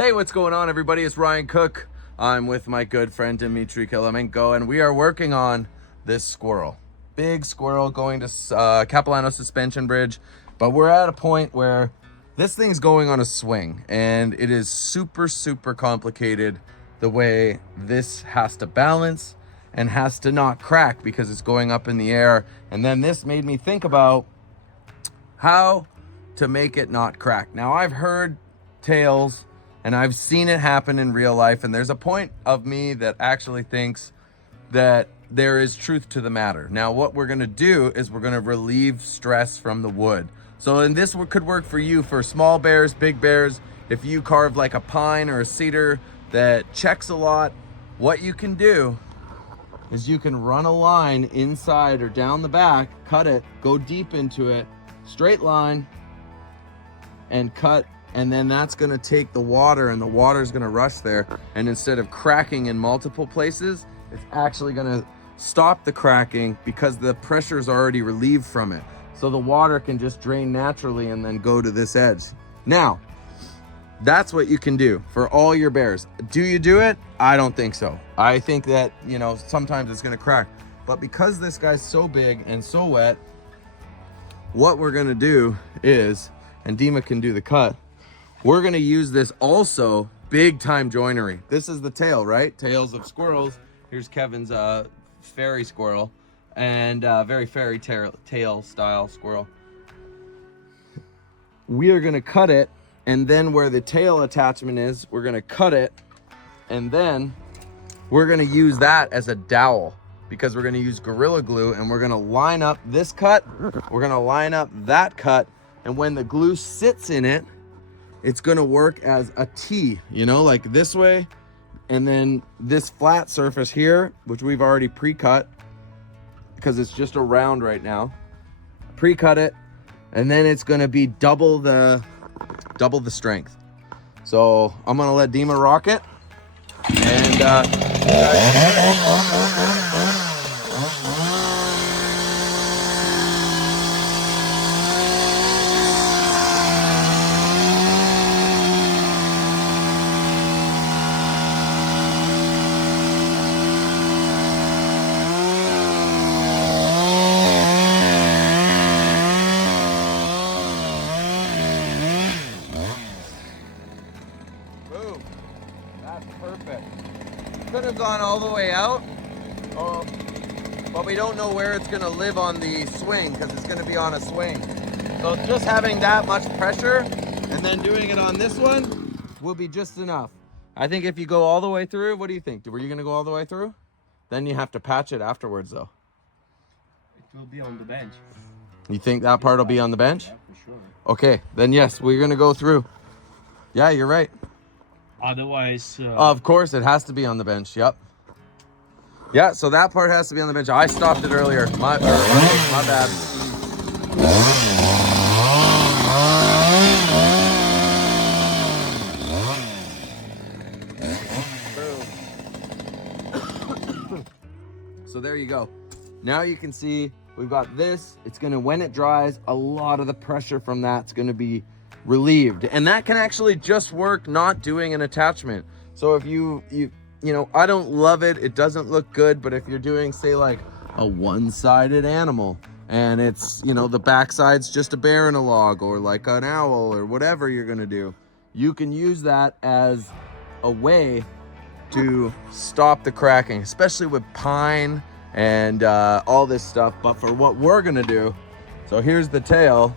Hey, what's going on, everybody? It's Ryan Cook. I'm with my good friend Dimitri Kilimenko, and we are working on this squirrel. Big squirrel going to Capilano Suspension Bridge, but we're at a point where this thing's going on a swing, and it is super complicated the way this has to balance and has to not crack because it's going up in the air. And then this made me think about how to make it not crack. Now, I've heard tales and I've seen it happen in real life, and there's a point of me that actually thinks that there is truth to the matter. Now, what we're gonna do is we're gonna relieve stress from the wood. So, and this could work for you for small bears, big bears. If you carve like a pine or a cedar that checks a lot, what you can do is you can run a line inside or down the back, cut it, go deep into it, straight line, and cut. And then that's gonna take the water, and the water is gonna rush there. And instead of cracking in multiple places, it's actually gonna stop the cracking because the pressure is already relieved from it. So the water can just drain naturally and then go to this edge. Now, that's what you can do for all your bears. Do you do it? I don't think so. I think that, you know, sometimes it's gonna crack. But because this guy's so big and so wet, what we're gonna do is, and Dima can do the cut, we're gonna use this also big time joinery. This is the tail, right? Tails of squirrels. Here's Kevin's fairy squirrel, and very fairy tail style squirrel. We are gonna cut it, and then where the tail attachment is, we're gonna cut it, and then we're gonna use that as a dowel because we're gonna use Gorilla Glue, and we're gonna line up this cut, we're gonna line up that cut, and when the glue sits in it, it's gonna work as a T, you know, like this way. And then this flat surface here, which we've already pre-cut because it's just a round right now, pre-cut it, and then it's gonna be double the strength. So I'm gonna let Dima rock it, and boom. That's perfect. Could have gone all the way out, but we don't know where it's gonna live on the swing because it's gonna be on a swing. So just having that much pressure and then doing it on this one will be just enough. I think if you go all the way through, what do you think? Were you gonna go all the way through? Then you have to patch it afterwards though. It will be on the bench. You think that part will be on the bench? Yeah, for sure. Okay, then yes, we're gonna go through. Yeah, you're right. Otherwise, Of course, it has to be on the bench. Yep. Yeah, so that part has to be on the bench. I stopped it earlier. My bad. So there you go. Now you can see we've got this. It's gonna, when it dries, a lot of the pressure from that's gonna be relieved, and that can actually just work not doing an attachment. So if you know, I don't love it, it doesn't look good, but if you're doing, say, like a one-sided animal and it's, you know, the backside's just a bear and a log, or like an owl, or whatever you're gonna do, you can use that as a way to stop the cracking, especially with pine and all this stuff. But for what we're gonna do, so here's the tail,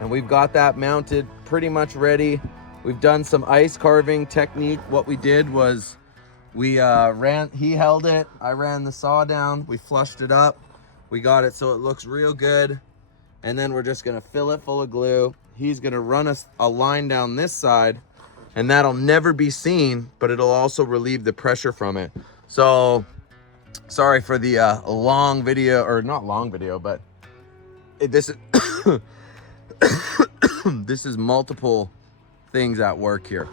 and we've got that mounted pretty much ready. We've done some ice carving technique. What we did was we he held it, I ran the saw down, we flushed it up, we got it so it looks real good, and then we're just gonna fill it full of glue. He's gonna run a line down this side, and that'll never be seen, but it'll also relieve the pressure from it. So sorry for the long video, or not long video, but this is this is multiple things at work here.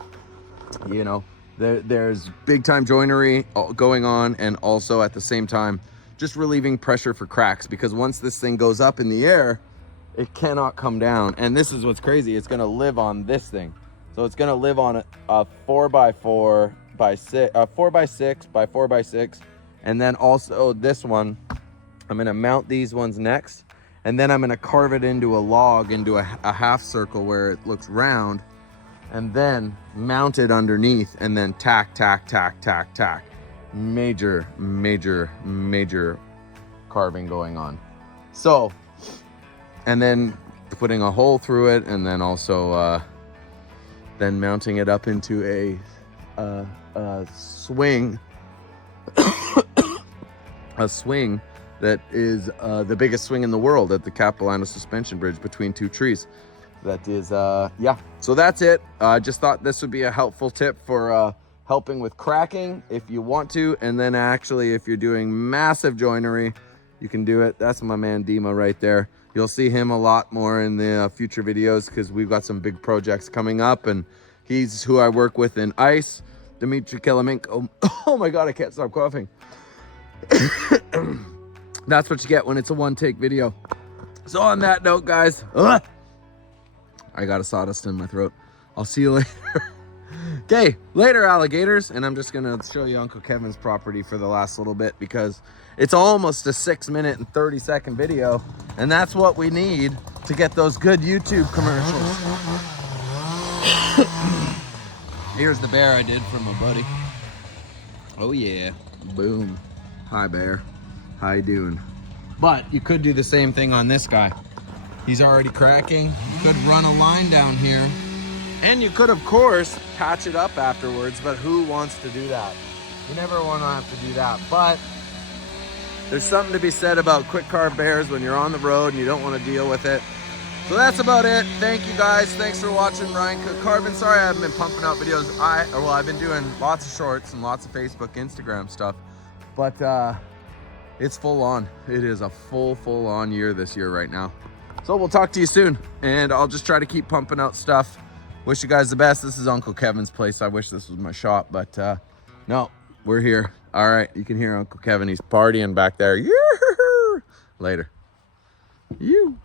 You know, there's big time joinery going on, and also at the same time just relieving pressure for cracks, because once this thing goes up in the air, it cannot come down. And this is what's crazy, it's gonna live on this thing. So it's gonna live on a 4x4 by 6, 4x6 by 4x6, and then also this one, I'm gonna mount these ones next, and then I'm gonna carve it into a log, into a half circle where it looks round, and then mount it underneath, and then tack, tack, tack, tack, tack. Major, major, major carving going on. So, and then putting a hole through it, and then also then mounting it up into a swing, a swing that is the biggest swing in the world at the Capilano Suspension Bridge between two trees. That is, yeah. So that's it. I just thought this would be a helpful tip for helping with cracking if you want to, and then actually if you're doing massive joinery, you can do it. That's my man Dima right there. You'll see him a lot more in the future videos because we've got some big projects coming up, and he's who I work with in ice, Dimitri Kelamenko. Oh my God, I can't stop coughing. That's what you get when it's a one-take video. So on that note, guys, I got a sawdust in my throat. I'll see you later. Okay, later alligators. And I'm just gonna show you Uncle Kevin's property for the last little bit because it's almost a 6-minute and 30-second video. And that's what we need to get those good YouTube commercials. Here's the bear I did for my buddy. Oh yeah, boom. Hi bear, how you doing? But you could do the same thing on this guy. He's already cracking. You could run a line down here. And you could, of course, patch it up afterwards, but who wants to do that? You never want to have to do that. But there's something to be said about quick carve bears when you're on the road and you don't want to deal with it. So that's about it. Thank you guys. Thanks for watching Ryan Cook Carving. Sorry I haven't been pumping out videos. I've been doing lots of shorts and lots of Facebook, Instagram stuff. But it's full on. It is a full on year this year right now. So we'll talk to you soon, and I'll just try to keep pumping out stuff. Wish you guys the best. This is Uncle Kevin's place. I wish this was my shop, but no, we're here. All right, you can hear Uncle Kevin. He's partying back there. Later. You.